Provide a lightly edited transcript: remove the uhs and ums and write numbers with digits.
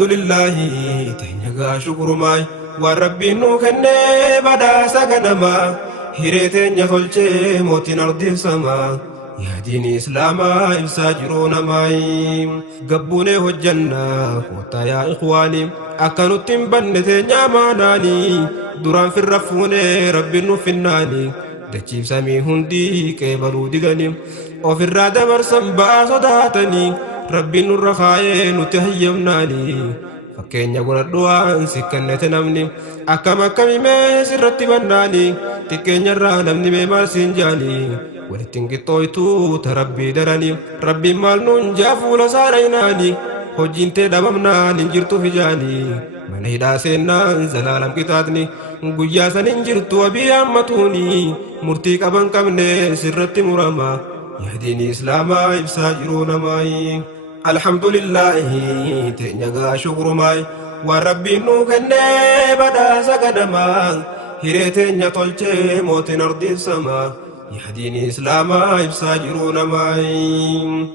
لله تنجا شكر ماي وربي نوكني بدا سغنما هيرتين يخلچه موتين ارض السما يا دين اسلاما يساجرون ماي قبوني والجنة وطا يا اخواني اكنو تنبنتي نعماناني دوران في الرفوني ربي نوفناني دچيف سامي هندي كيبرو ديغني وفي الرادة برسم باسوداتني ربي نور خاي نتهيمناني fakkeenya godhadhuwaan sikkannete namni akkam akkami mee sirratti bannaani xiqqeenyarraa namni mee maal siin jaani walittiin qixxooytu ta rabbii darani rabbiin maal nuun jaa fuula saadhaynaani hojiin tee dhabamnaan hin jirtu fijaani mana hidhaa seennaan zalaalam qixaaxni guyyaa san hin jirtu wabii hammatuuni murtii qaban qabne sirratti murama yaadiin islaamaa ibsaa jiruu namaayi الحمد لله تنجا شكر ماي وربي نوكني بدا سقدما هيرتين يطلچه موت أرض السما يهديني إسلاما يبساجرون ماي